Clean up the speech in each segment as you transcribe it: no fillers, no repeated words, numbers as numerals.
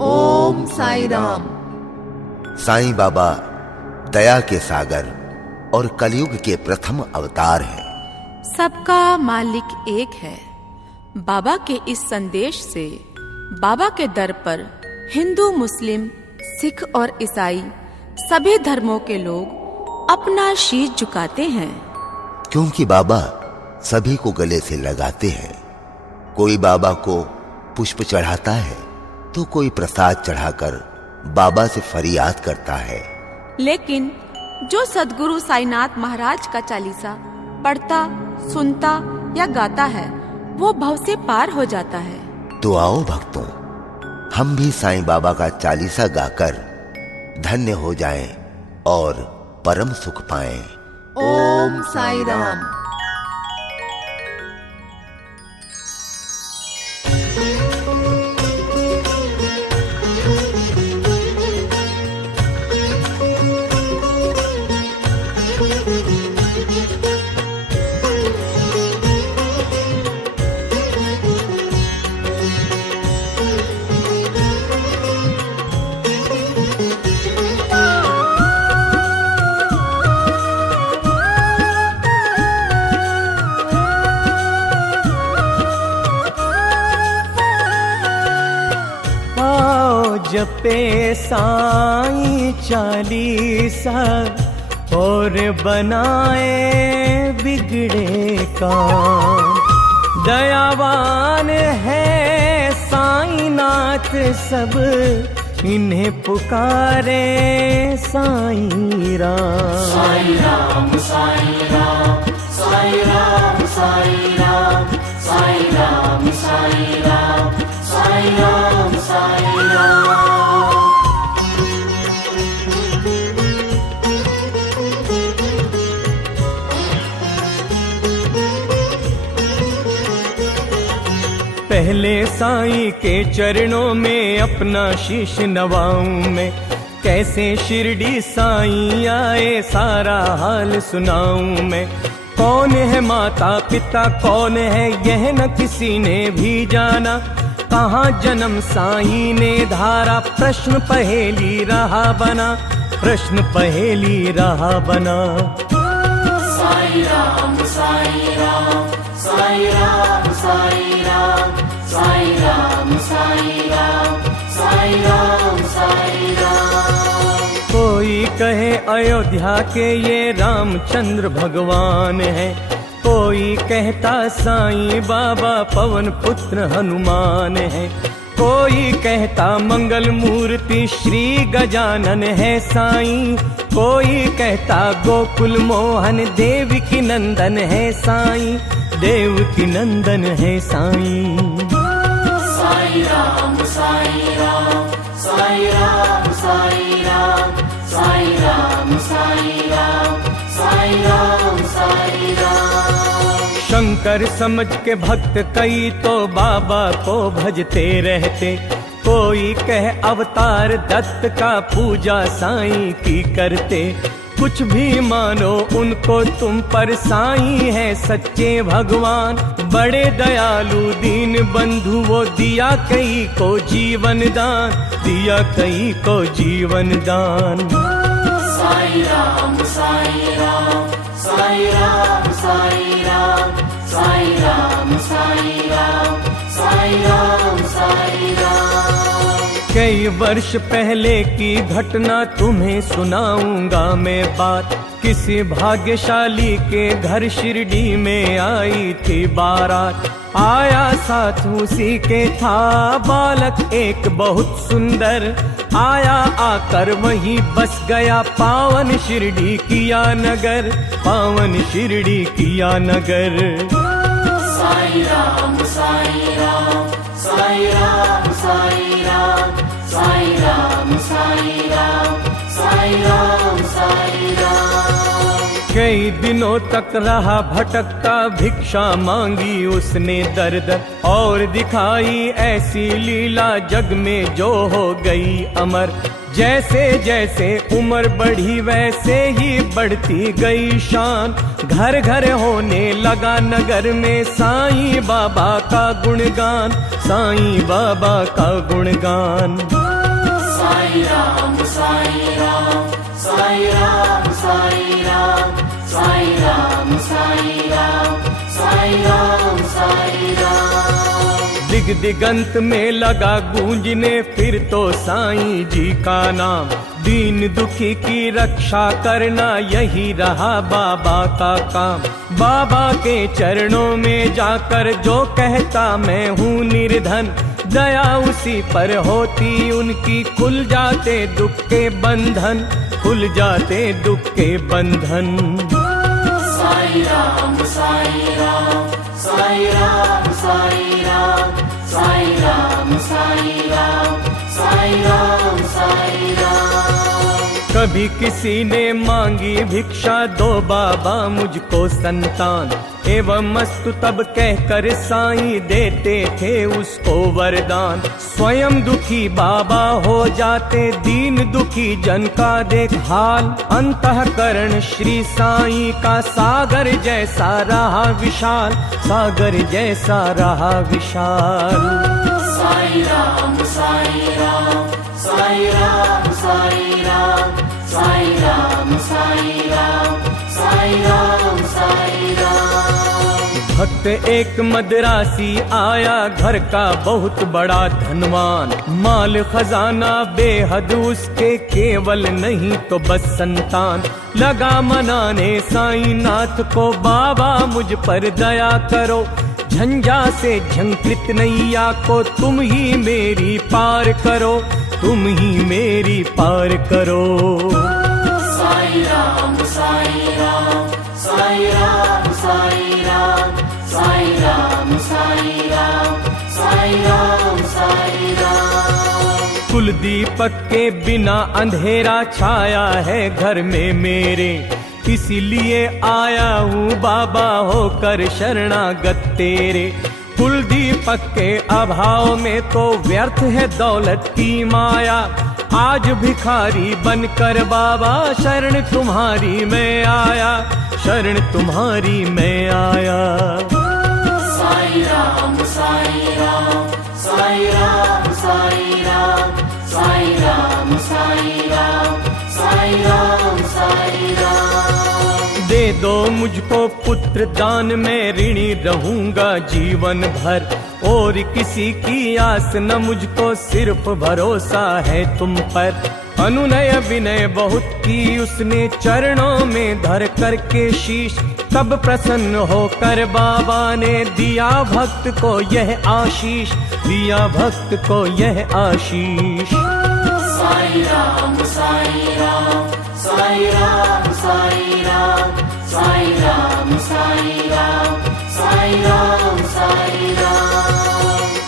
ओम साई राम। साईं बाबा दया के सागर और कलयुग के प्रथम अवतार हैं। सबका मालिक एक है। बाबा के इस संदेश से बाबा के दर पर हिंदू, मुस्लिम, सिख और ईसाई सभी धर्मों के लोग अपना शीश झुकाते हैं, क्योंकि बाबा सभी को गले से लगाते हैं। कोई बाबा को पुष्प चढ़ाता है तो कोई प्रसाद चढ़ाकर बाबा से फरियाद करता है। लेकिन जो सद्गुरु साईनाथ महाराज का चालीसा पढ़ता, सुनता या गाता है वो भव से पार हो जाता है। तो आओ भक्तों, हम भी साईं बाबा का चालीसा गाकर धन्य हो जाएं और परम सुख पाएं। ओम साई राम। जपे साईं चालीसा और बनाए बिगड़े काम। दयावान है साईनाथ सब इन्हें पुकारे साईं राम। साईं राम साईं राम साईं राम साईं राम साईं राम साईं राम साईं राम साईं राम। पहले साईं के चरणों में अपना शीश नवाऊं मैं। कैसे शिरडी साईं आए सारा हाल सुनाऊं मैं। कौन है माता पिता कौन है यह न किसी ने भी जाना। कहाँ जन्म साईं ने धारा प्रश्न पहेली रहा बना। प्रश्न पहेली रहा बना। साईं राम साईं राम साईं राम साईं राम साईं राम साईं राम साईं राम साईं राम। कोई कहे अयोध्या के ये रामचंद्र भगवान है। कोई कहता साईं बाबा पवन पुत्र हनुमान है। कोई कहता मंगल मूर्ति श्री गजानन है साईं। कोई कहता गोकुल मोहन देवकी नंदन है साईं। देवकी नंदन है साईं। साईं राम साईं राम साईं राम साईं राम साईं राम साईं राम साईं राम साईं राम। शंकर समझ के भक्त कई तो बाबा को भजते रहते। कोई कह अवतार दत्त का पूजा साईं की करते। कुछ भी मानो उनको तुम पर साईं है सच्चे भगवान। बड़े दयालु दीन बंधु वो दिया कई को जीवन दान। दिया कई को जीवन दान। साईं राम साईं राम साईं राम साईं राम साईं राम साईं राम साईं राम साईं राम। कई वर्ष पहले की घटना तुम्हें सुनाऊंगा मैं बात। किसी भाग्यशाली के घर शिरडी में आई थी बारात। आया साथ उसी के था बालक एक बहुत सुंदर। आया आकर वहीं बस गया पावन शिरडी किया नगर। पावन शिरडी किया नगर। साईं राम साईं राम साईं राम साईं राम साईं राम साईं राम साईं राम साईं राम। कई दिनों तक रहा भटकता भिक्षा मांगी उसने दर्द। और दिखाई ऐसी लीला जग में जो हो गई अमर। जैसे जैसे उम्र बढ़ी वैसे ही बढ़ती गई शान। घर घर होने लगा नगर में साईं बाबा का गुणगान। साईं बाबा का गुणगान। साईं राम साईं राम साईं राम साईं राम साईं राम साईं राम साईं राम साईं राम। दिग दिगंत में लगा गूंजने फिर तो साईं जी का नाम। दीन दुखी की रक्षा करना यही रहा बाबा का काम। बाबा के चरणों में जाकर जो कहता मैं हूँ निर्धन, दया उसी पर होती उनकी, खुल जाते दुख के बंधन, खुल जाते दुख के बंधन। साईं राम साईं राम साईं राम साईं राम साईं राम साईं राम साईं राम साईं राम। कभी किसी ने मांगी भिक्षा, दो बाबा मुझको संतान, एवं मस्तु तब कहकर साईं देते थे उसको वरदान। स्वयं दुखी बाबा हो जाते, दीन दुखी जन का देख हाल। अंतःकरण श्री साईं का सागर जैसा रहा विशाल, सागर जैसा रहा विशाल। साईं राम साईं राम साईं राम साईं राम साईं राम साईं राम साईं राम साईं राम। भक्त एक मदरासी आया, घर का बहुत बड़ा धनवान। माल खजाना बेहद उसके, केवल नहीं तो बस संतान। लगा मनाने साईं नाथ को, बाबा मुझ पर दया करो। झंझा से झंकृत नैया को तुम ही मेरी पार करो, तुम ही मेरी पार करो। साईं राम साईं राम साईं राम साईं राम साईं राम साईं राम साईं राम साईं राम। कुल दीपक के बिना अंधेरा छाया है घर में मेरे, इसीलिए आया हूँ बाबा होकर शरणागत तेरे। कुल दीपक के अभाव में तो व्यर्थ है दौलत की माया। आज भिखारी बनकर बाबा शरण तुम्हारी मैं आया, शरण तुम्हारी मैं आया। साईं राम साईं राम साईं राम साईं राम साईं राम साईं राम साईं राम साईं राम। दे दो मुझको पुत्र दान, में ऋणी रहूंगा जीवन भर। और किसी की आस न मुझको, सिर्फ भरोसा है तुम पर। अनुनय विनय बहुत की उसने, चरणों में धर करके शीश। तब प्रसन्न होकर बाबा ने दिया भक्त को यह आशीष, दिया भक्त को यह आशीष। साईं राम साईं राम साईं राम साईं राम साईं राम साईं राम साईं राम साईं राम।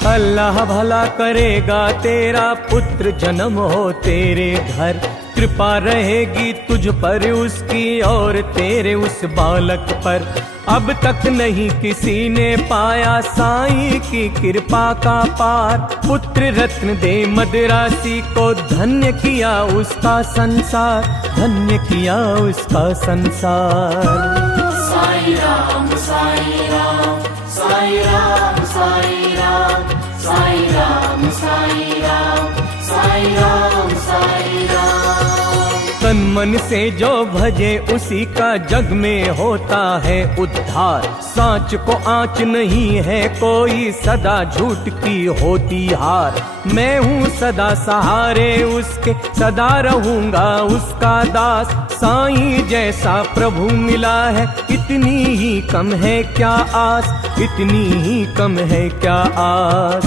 अल्लाह भला करेगा तेरा, पुत्र जन्म हो तेरे घर। कृपा रहेगी तुझ पर उसकी और तेरे उस बालक पर। अब तक नहीं किसी ने पाया साईं की कृपा का पार। पुत्र रत्न दे मदरासी को, धन्य किया उसका संसार, धन्य किया उसका संसार। साईं राम साईं राम साईं राम साईं राम साईं राम साईं राम साईं राम साईं राम। तन मन से जो भजे उसी का जग में होता है उद्धार। सांच को आँच नहीं है कोई, सदा झूठ की होती हार। मैं हूँ सदा सहारे उसके, सदा रहूंगा उसका दास। साईं जैसा प्रभु मिला है, इतनी ही कम है क्या आस, इतनी ही कम है क्या आस।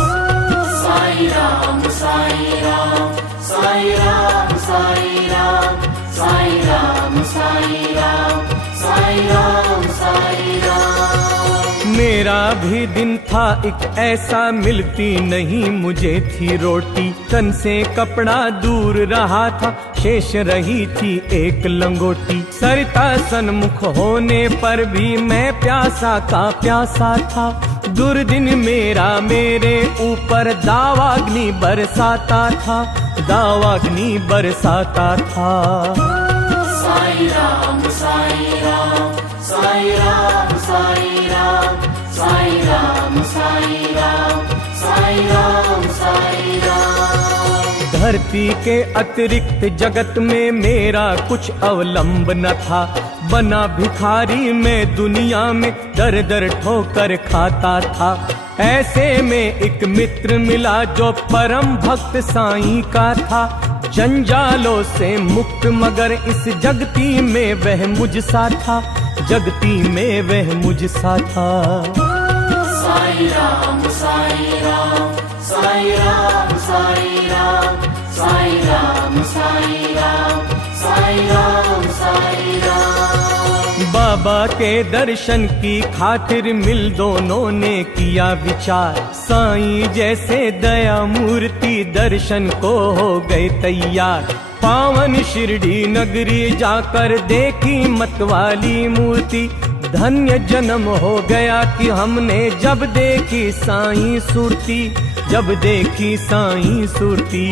साईं राम साईं राम साईं राम साईं राम साईं राम साईं राम साईं राम साईं राम। मेरा भी दिन था एक ऐसा, मिलती नहीं मुझे थी रोटी। तन से कपड़ा दूर रहा था, शेष रही थी एक लंगोटी। सरता सन्मुख होने पर भी मैं प्यासा का प्यासा था। दुर्दिन मेरा मेरे ऊपर दावाग्नि बरसाता था, दावाग्नि बरसाता था। साईं राम साईं राम साईं राम साईं राम साईं राम साईं राम साई राम साई राम। धरती के अतिरिक्त जगत में मेरा कुछ अवलंब न था। बना भिखारी मैं दुनिया में दर दर ठोकर खाता था। ऐसे में एक मित्र मिला जो परम भक्त साईं का था। जंजालों से मुक्त मगर इस जगती में वह मुझसा था। जगती में वह मुझसा था। साई राम साई राम साई राम साई राम साई राम साई राम साई राम साई राम। बाबा के दर्शन की खातिर मिल दोनों ने किया विचार। साईं जैसे दया मूर्ति दर्शन को हो गए तैयार। पावन शिरडी नगरी जाकर देखी मतवाली मूर्ति। धन्य जन्म हो गया कि हमने जब देखी साईं सुरती। जब देखी साईं सुरती।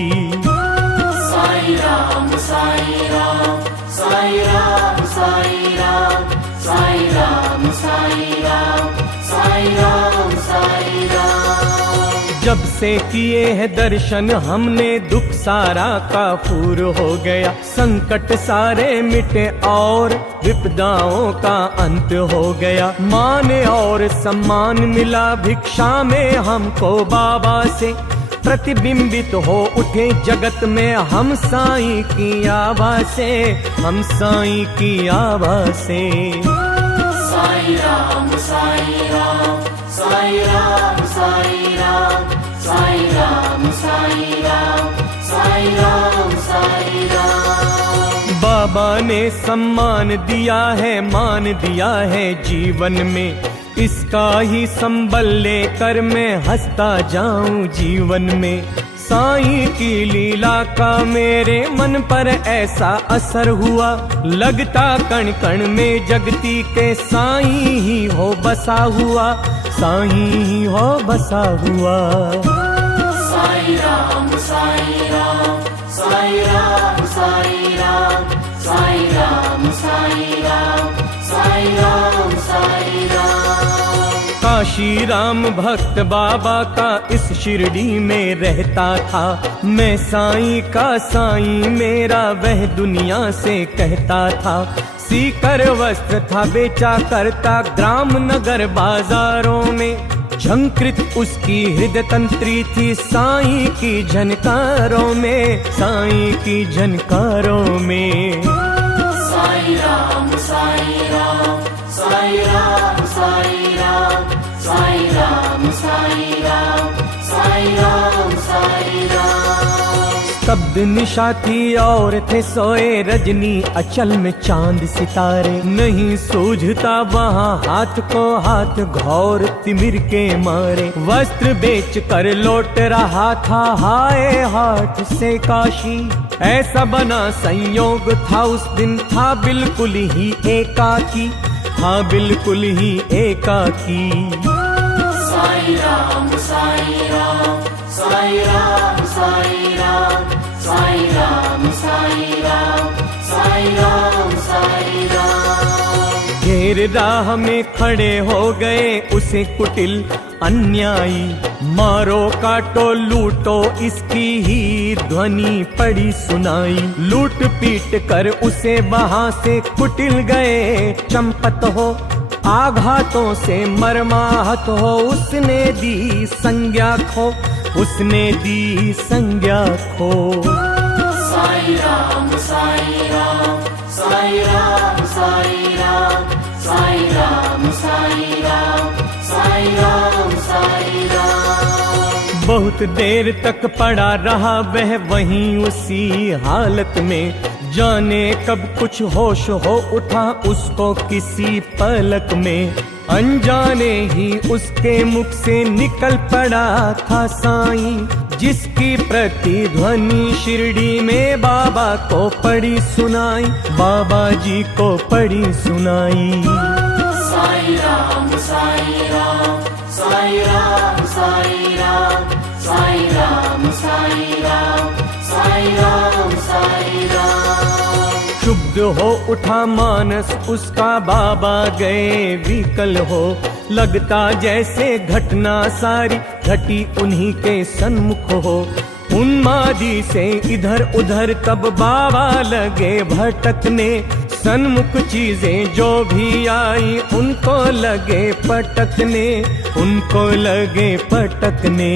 साई राम साई राम साई राम साई राम साई राम साई राम साई राम साई राम। जब से किए है दर्शन हमने दुख सारा काफूर हो गया। संकट सारे मिटे और विपदाओं का अंत हो गया। मान और सम्मान मिला भिक्षा में हमको बाबा से। प्रतिबिंबित हो उठे जगत में हम साईं की आवाज़ से। हम साईं की आवाज़ से। साई राम साई राम साई राम साई राम साई राम साई राम साई राम साई राम। बाबा ने सम्मान दिया है मान दिया है जीवन में। इसका ही संबल लेकर मैं हंसता जाऊं जीवन में। साईं की लीला का मेरे मन पर ऐसा असर हुआ। लगता कण कण में जगती के साईं ही हो बसा हुआ। साईं ही हो बसा हुआ। साई राम साई राम साई राम साई राम साई राम साई राम साई राम साई राम। काशी राम भक्त बाबा का इस शिरडी में रहता था। मैं साईं का साईं मेरा वह दुनिया से कहता था। सीकर वस्त्र था बेचा करता ग्राम नगर बाजारों में। झंकृत उसकी हृदय तंत्री थी साईं की झनकारों में। साईं की झनकारों में। साई राम साई राम साई राम साई राम साई राम साई राम साई राम साई राम। स्तब्ध निशा थी और थे सोए रजनी अचल में चांद सितारे। नहीं सूझता वहाँ हाथ को हाथ घौर तिमिर के मारे। वस्त्र बेच कर लौट रहा था हाय हाट से काशी। ऐसा बना संयोग था उस दिन था बिल्कुल ही एकाकी। था बिल्कुल ही एकाकी। साई राम साई राम साई राम साई राम साई राम साई राम साई राम साई राम। घेर राह में खड़े हो गए उसे कुटिल अन्यायी। मारो काटो लूटो इसकी ही ध्वनि पड़ी सुनाई। लूट पीट कर उसे वहां से कुटिल गए चंपत हो। आघातों से मरमाहत हो उसने दी संज्ञा खो। उसने दी संज्ञा खो। साई राम साई राम साई राम साई राम साई राम साई राम साई राम साई राम। बहुत देर तक पड़ा रहा वह वहीं उसी हालत में। जाने कब कुछ होश हो उठा उसको किसी पलक में। अनजाने ही उसके मुख से निकल पड़ा था साईं। जिसकी प्रतिध्वनि शिरडी में बाबा को पड़ी सुनाई। बाबा जी को पड़ी सुनाई। साई राम साई राम साई राम साई राम साई राम साई राम साई राम साई राम। क्षुब्ध हो उठा मानस उसका, बाबा गए विकल हो। लगता जैसे घटना सारी घटी उन्हीं के सन्मुख हो। उन्मादी से इधर उधर तब बाबा लगे भटकने, सन्मुख चीजें जो भी आई उनको लगे पटकने, उनको लगे पटकने।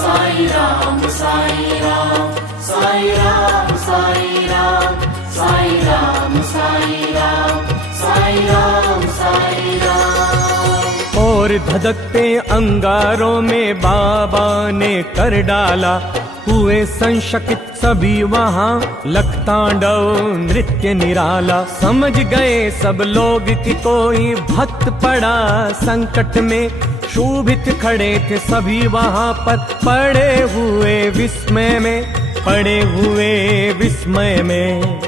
साई राम साई राम साई राम साई राम साई राम साई राम साई राम साई राम। और धधकते अंगारों में बाबा ने कर डाला, हुए संशकित सभी वहां लखतांडव नृत्य निराला। समझ गए सब लोग कि कोई भक्त पड़ा संकट में, शोभित खड़े थे सभी वहां पर पड़े हुए विस्मय में, पड़े हुए विस्मय में।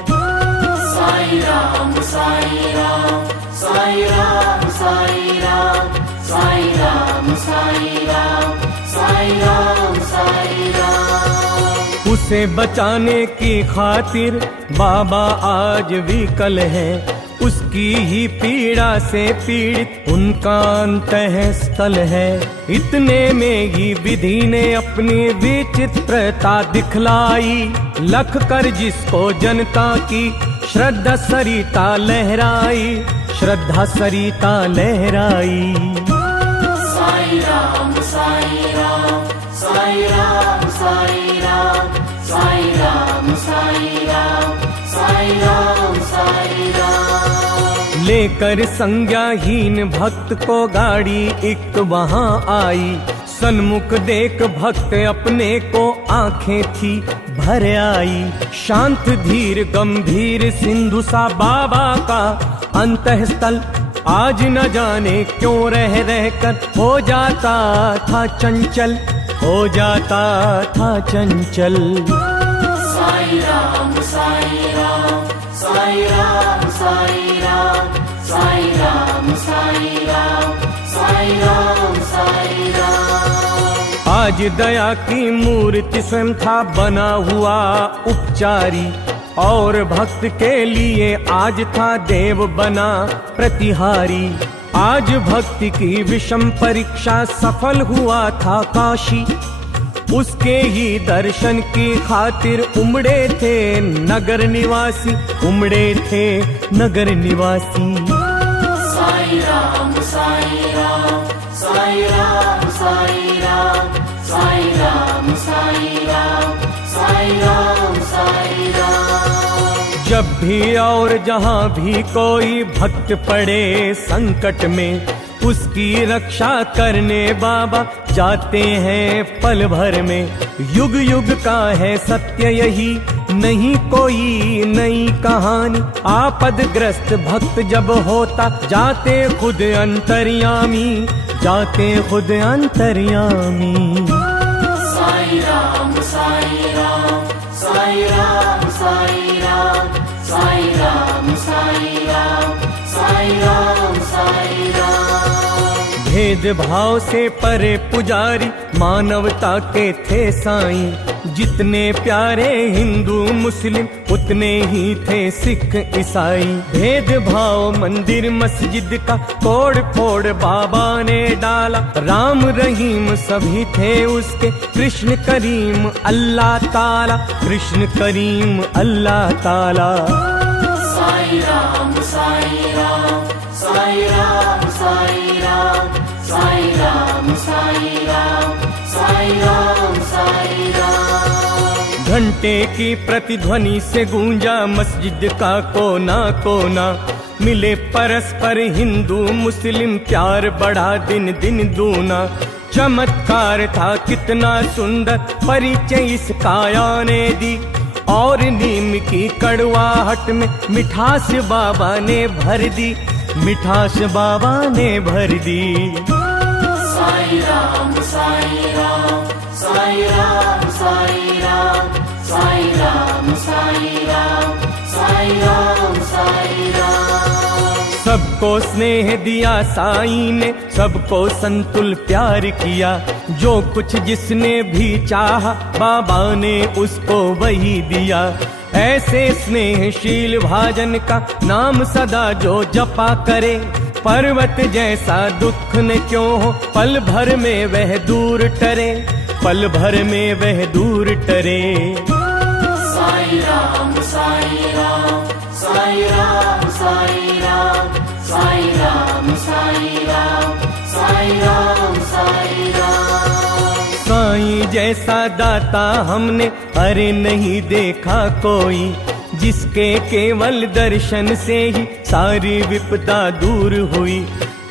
साई राम साई राम साई राम साई राम साई राम साई राम साई राम साई राम। उसे बचाने की खातिर बाबा आज विकल है, उसकी ही पीड़ा से पीड़ित उनका अंतःस्थल है। इतने में ही विधि ने अपनी विचित्रता दिखलाई, लख कर जिसको जनता की श्रद्धा सरिता लहराई, श्रद्धा सरिता लहराई। साई राम साई राम साई राम साई राम साई राम साई राम साई राम साई राम। लेकर संज्ञाहीन भक्त को गाड़ी एक वहां आई, सन्मुख देख भक्त अपने को आंखें थी भर आई। शांत धीर गंभीर सिंधु सा बाबा का अंतःस्थल, आज न जाने क्यों रह रह कर हो जाता था चंचल, हो जाता था चंचल। साई राम साई राम साई राम साई राम साई राम साई राम साई राम साई राम। आज दया की मूर्ति स्वयं था बना हुआ उपचारी, और भक्त के लिए आज था देव बना प्रतिहारी। आज भक्ति की विषम परीक्षा सफल हुआ था काशी, उसके ही दर्शन की खातिर उमड़े थे नगर निवासी, उमड़े थे नगर निवासी। साई राम साई राम साई राम साई राम साई राम साई राम साई राम साई राम। जब भी और जहाँ भी कोई भक्त पड़े संकट में, उसकी रक्षा करने बाबा जाते हैं पल भर में। युग युग का है सत्य यही, नहीं कोई नई कहानी। आपदग्रस्त भक्त जब होता जाते खुद अंतर्यामी, जाते खुद अंतर्यामी। साई राम साई राम साई राम साई राम साई राम साई राम साई राम साई राम। भेद भाव से परे पुजारी मानवता के थे साईं, जितने प्यारे हिंदू मुस्लिम उतने ही थे सिख ईसाई। भेद भाव मंदिर मस्जिद का तोड़ फोड़ बाबा ने डाला, राम रहीम सभी थे उसके, कृष्ण करीम अल्लाह ताला, कृष्ण करीम अल्लाह ताला। साई राम साई राम साई राम साई राम साई राम साई राम साई राम साई राम। घंटे की प्रतिध्वनि से गूंजा मस्जिद का कोना कोना, मिले परस्पर हिंदू मुस्लिम, प्यार बढ़ा दिन दिन दूना। चमत्कार था कितना सुंदर परिचय इस काया ने दी, और नीम की कड़वाहट में मिठास बाबा ने भर दी, मिठास बाबा ने भर दी। साई राम साई राम साई राम साई राम साई राम साई राम साई राम साई राम। सबको स्नेह दिया साईं ने, सबको संतुल प्यार किया, जो कुछ जिसने भी चाहा बाबा ने उसको वही दिया। ऐसे स्नेहशील भाजन का नाम सदा जो जपा करे, पर्वत जैसा दुख न क्यों हो, पल भर में वह दूर टरे, पल भर में वह दूर टरे। साई राम साई राम साई राम साई राम साई राम साई राम साई राम साई राम। साईं जैसा दाता हमने अरे नहीं देखा कोई, जिसके केवल दर्शन से ही सारी विपदा दूर हुई।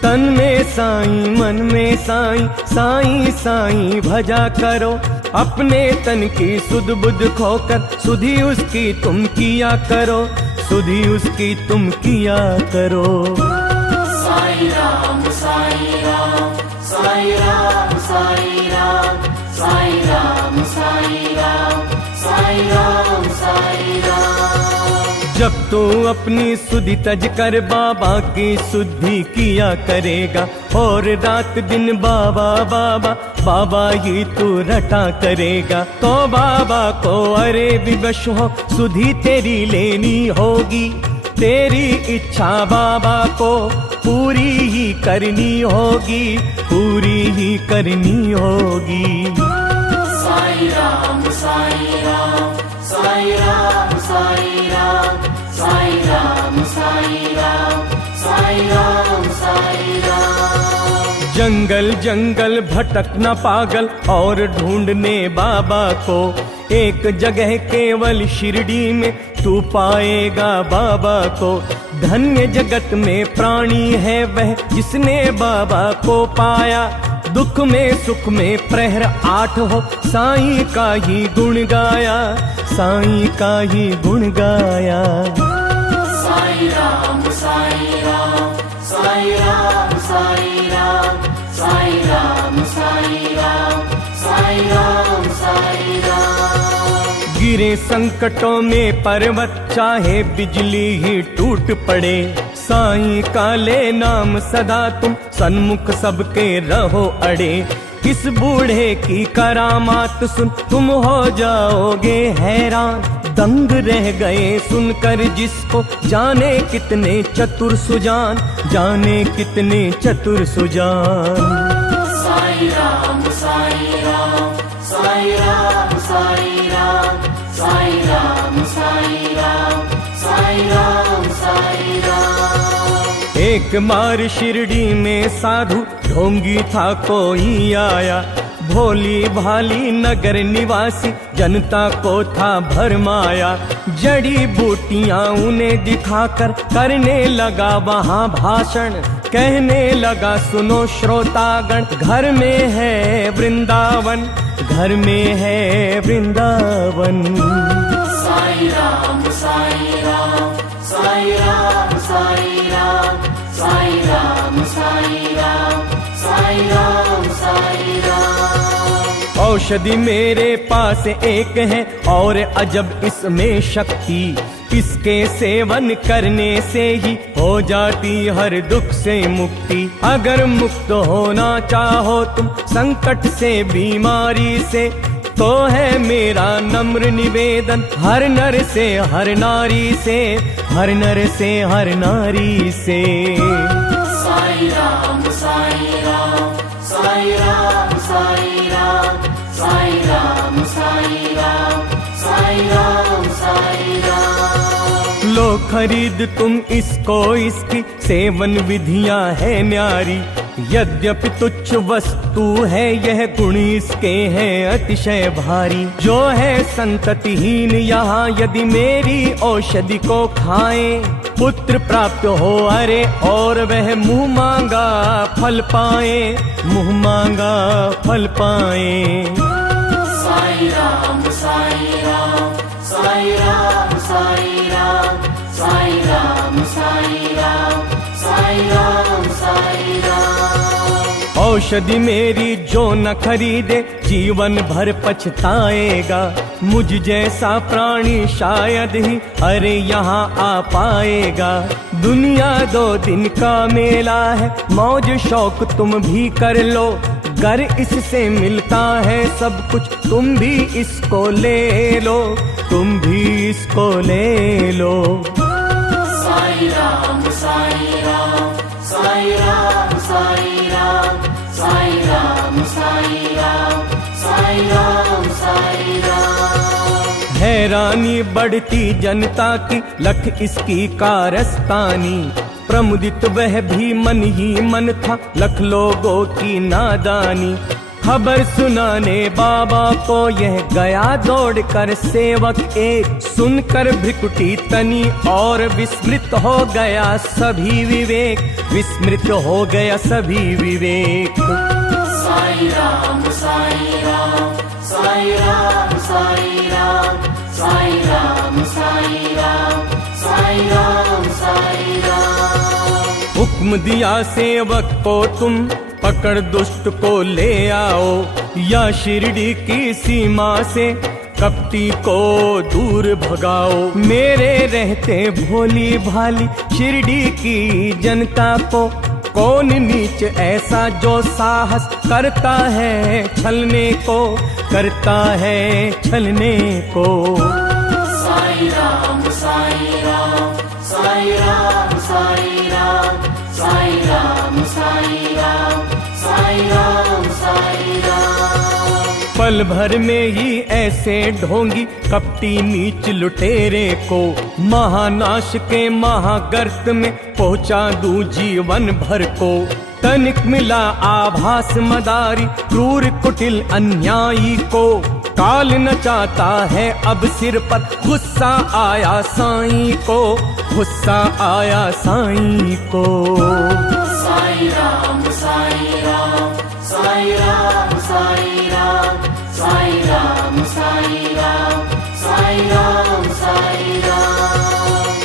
तन में साईं मन में साईं, साईं साईं भजा करो, अपने तन की सुध बुध खोकर सुधि उसकी तुम किया करो, सुधि उसकी तुम किया करो। साई राम साई राम साई राम साई राम साई राम साई राम साई राम साई राम। जब तू अपनी सुधि तज कर बाबा की शुद्धि किया करेगा, और रात दिन बाबा बाबा बाबा ही तू रटा करेगा, तो बाबा को अरे विवश हो सुधि तेरी लेनी होगी। तेरी इच्छा बाबा को पूरी ही करनी होगी, पूरी ही करनी होगी। साई राम साई राम साई राम साई राम साई राम साई राम साई राम साई राम। जंगल जंगल भटकना पागल और ढूंढने बाबा को, एक जगह केवल शिरडी में तू पाएगा बाबा को। धन्य जगत में प्राणी है वह जिसने बाबा को पाया, दुख में सुख में प्रहर 8 हो, साईं का ही गुण गाया, साईं का ही गुण गाया। साई राम साई राम साई राम साई राम साई राम साई राम साई राम साई राम। गिरे संकटों में पर्वत चाहे बिजली ही टूट पड़े, साईं का ले नाम सदा तुम सन्मुख सबके रहो अड़े। किस बूढ़े की करामात सुन तुम हो जाओगे हैरान, दंग रह गए सुनकर जिसको, जाने कितने चतुर सुजान, जाने कितने चतुर सुजान। साई राम साई राम साई राम साई राम साई राम साई राम साई राम साई राम। एक बार शिरडी में साधु ढोंगी था कोई आया, भोली भाली नगर निवासी जनता को था भरमाया। जड़ी बूटियां उन्हें दिखाकर करने लगा वहाँ भाषण, कहने लगा सुनो श्रोतागण, घर में है वृंदावन, घर में है वृंदावन। साई राम साई राम साई राम साई राम साई राम साई राम साई राम साई राम। औषधि मेरे पास एक है और अजब इसमें शक्ति, इसके सेवन करने से ही हो जाती हर दुख से मुक्ति। अगर मुक्त होना चाहो तुम संकट से बीमारी से, तो है मेरा नम्र निवेदन हर नर से हर नारी से, हर नर से हर नारी से। साई राम साई राम साई राम साई राम साई राम साई राम साई राम साई राम। लो खरीद तुम इसको, इसकी सेवन विधियां है न्यारी, यद्यपि तुच्छ वस्तु है यह गुण इसके हैं अतिशय भारी। जो है संततिहीन यहाँ यदि मेरी औषधि को खाए, पुत्र प्राप्त हो अरे और वह मुँह मांगा फल पाए, मुँह मांगा फल पाए। साई राम साई राम साई राम साई राम साई राम साई राम साई राम साई राम। औषधि मेरी जो न खरीदे जीवन भर पछताएगा, मुझ जैसा प्राणी शायद ही अरे यहाँ आ पाएगा। दुनिया 2 दिन का मेला है, मौज शौक तुम भी कर लो, कर इससे मिलता है सब कुछ, तुम भी इसको ले लो, तुम भी इसको ले लो। साई राम साई राम साई राम साई राम साई राम साई राम साई राम साई राम। हैरानी बढ़ती जनता की, लख इसकी कारस्तानी, प्रमुदित वह भी मन ही मन था, लख लोगों की नादानी। खबर सुनाने बाबा को यह गया दौड़ कर सेवक एक, सुनकर भ्रिकुटी तनी और विस्मृत हो गया सभी विवेक, विस्मृत हो गया सभी विवेक। साई राम साई राम साई राम साई राम साई राम साई राम साई राम साई राम। हुक्म दिया सेवक को तुम पकड़ दुष्ट को ले आओ, या शिरडी की सीमा से कपटी को दूर भगाओ। मेरे रहते भोली भाली शिरडी की जनता को, कौन नीच ऐसा जो साहस करता है छलने को, करता है छलने को। साई राम साई राम साई राम साई राम साई राम साई राम साई राम साई राम। पल भर में ही ऐसे ढोंगी कपटी नीच लुटेरे को, महानाश के महागर्त में पहुंचा दूं जीवन भर को। तनिक मिला आभास मदारी क्रूर कुटिल अन्यायी को, काल नचाता है अब सिर पर, गुस्सा आया साईं को, गुस्सा आया साईं को। साई राम साई राम साई राम साई राम साई राम साई राम साई राम साई राम।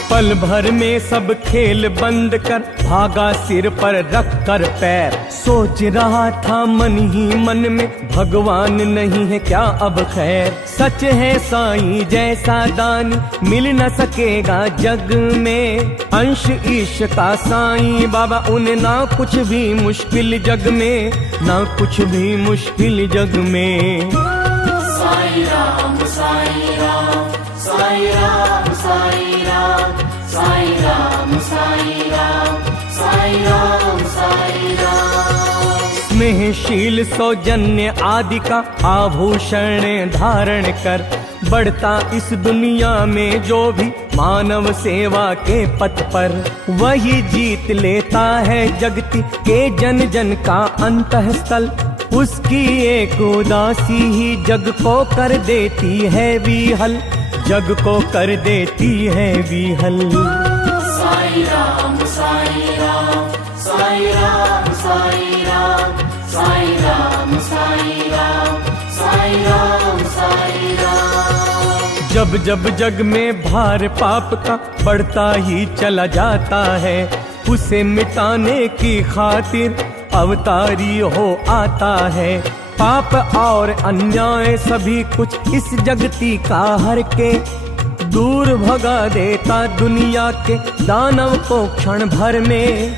पल भर में सब खेल बंद कर भागा सिर पर रख कर पैर, सोच रहा था मन ही मन में भगवान नहीं है क्या अब खैर। सच है साईं जैसा दानी मिल न सकेगा जग में, अंश ईश का साईं बाबा उन्हें ना कुछ भी मुश्किल जग में, ना कुछ भी मुश्किल जग में। साई राम साई राम साई राम साई राम साई राम साई राम साई राम साई राम। स्नेहशील सौजन्य आदि का आभूषण धारण कर, बढ़ता इस दुनिया में जो भी मानव सेवा के पथ पर, वही जीत लेता है जगती के जन जन का अंतःस्थल। उसकी एक उदासी ही जग को कर देती है विहल, जग को कर देती है विहल। साई राम साई राम साई राम साई राम साई राम साई राम साई राम साई राम। जब जब जग में भार पाप का बढ़ता ही चला जाता है, उसे मिटाने की खातिर अवतारी हो आता है। पाप और अन्याय सभी कुछ इस जगती का हर के, दूर भगा देता दुनिया के दानव को क्षण भर में,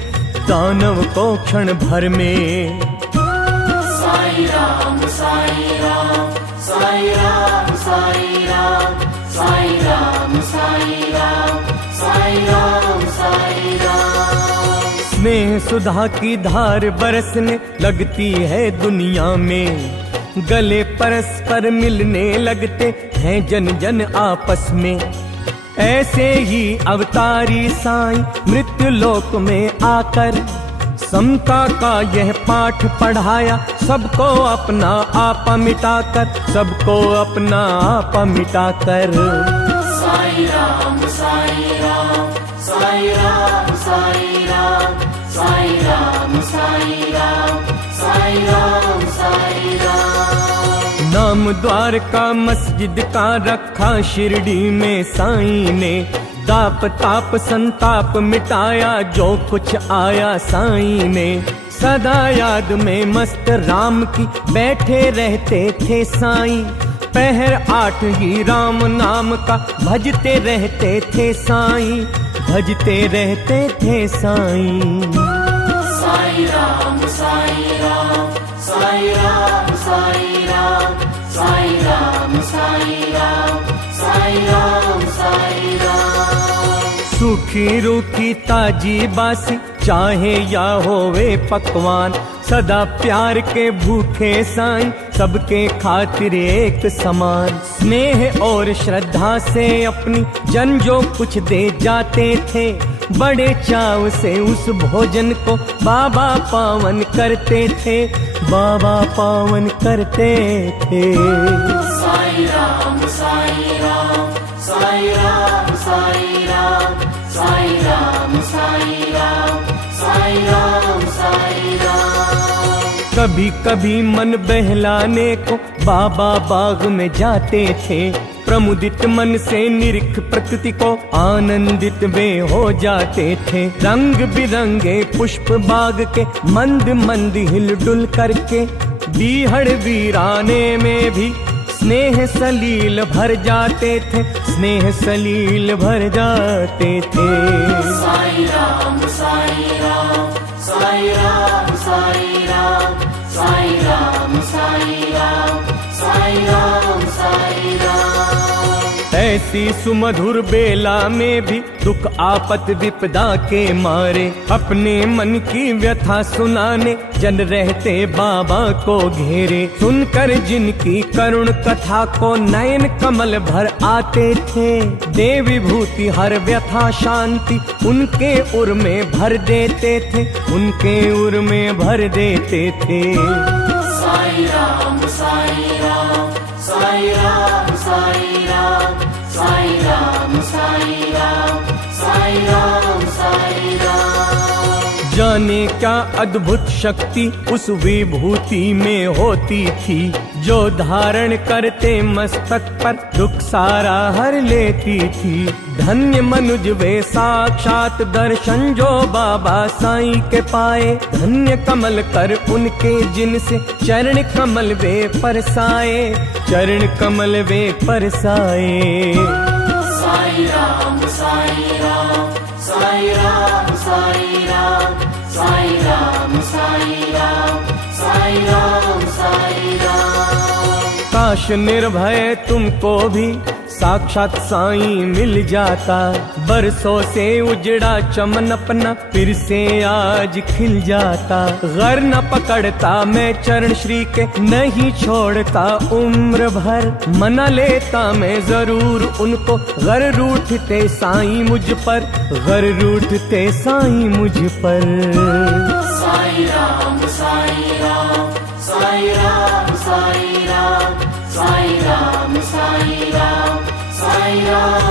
दानव को क्षण भर में। साई राम साई राम साई राम साई राम साई राम साई राम साई राम साई राम। स्नेह सुधा की धार बरसने लगती है दुनिया में, गले परस्पर मिलने लगते हैं जन जन आपस में। ऐसे ही अवतारी साईं मृत्यु लोक में आकर, समता का यह पाठ पढ़ाया सबको अपना आपा मिटाकर, सबको अपना आपा मिटाकर। साई राम साई राम साई राम साई राम साई राम साई राम साई राम साई राम। नाम द्वार का मस्जिद का रखा शिरडी में साईं ने, दाप ताप संताप मिटाया जो कुछ आया साईं ने। सदा याद में मस्त राम की बैठे रहते थे साईं, पहर 8 ही राम नाम का भजते रहते थे साईं, भजते रहते थे साईं। साई राम साई राम साई साई राम साई राम साई राम साई राम साई राम साई राम। सूखी रूखी ताजी बासी चाहे या होवे पकवान, सदा प्यार के भूखे साईं सबके खातिर एक समान। स्नेह और श्रद्धा से अपनी जन जो कुछ दे जाते थे, बड़े चाव से उस भोजन को बाबा पावन करते थे, बाबा पावन करते थे। साई राम साई राम साई राम साई राम साई राम साई राम साई राम साई राम। कभी कभी मन बहलाने को बाबा बाग में जाते थे, प्रमुदित मन से निरीख प्रकृति को आनंदित वे हो जाते थे। रंग बिरंगे पुष्प बाग के मंद मंद हिलडुल करके, बीहड़ वीराने में भी स्नेह सलील भर जाते थे, स्नेह सलील भर जाते थे। साई राम साई राम साई राम साई राम साई राम साई राम साई राम साई राम। ऐसी सुमधुर बेला में भी दुख आपत विपदा के मारे, अपने मन की व्यथा सुनाने जन रहते बाबा को घेरे। सुनकर जिनकी करुण कथा को नयन कमल भर आते थे, दे विभूति हर व्यथा शांति उनके उर में भर देते थे, उनके उर में भर देते थे। साई राम साई राम साई राम साई राम साई राम साई राम साई राम साई राम। जाने क्या अद्भुत शक्ति उस विभूति में होती थी, जो धारण करते मस्तक पर दुख सारा हर लेती थी। धन्य मनुज वे साक्षात दर्शन जो बाबा साईं के पाए, धन्य कमल कर उनके जिनसे चरण कमल वे परसाए, चरण कमल वे परसाए। साई राम साई राम साई राम साई राम साई राम साई राम साई राम साई राम। काश निर्भय तुमको भी साक्षात साईं मिल जाता, बरसों से उजड़ा चमन अपना फिर से आज खिल जाता। घर न पकड़ता मैं चरण श्री के, नहीं छोड़ता उम्र भर, मना लेता मैं जरूर उनको। घर रूठते साईं मुझ पर, घर रूठते साईं मुझ पर। साई राम साई राम साई राम साई राम साई राम साई राम साई राम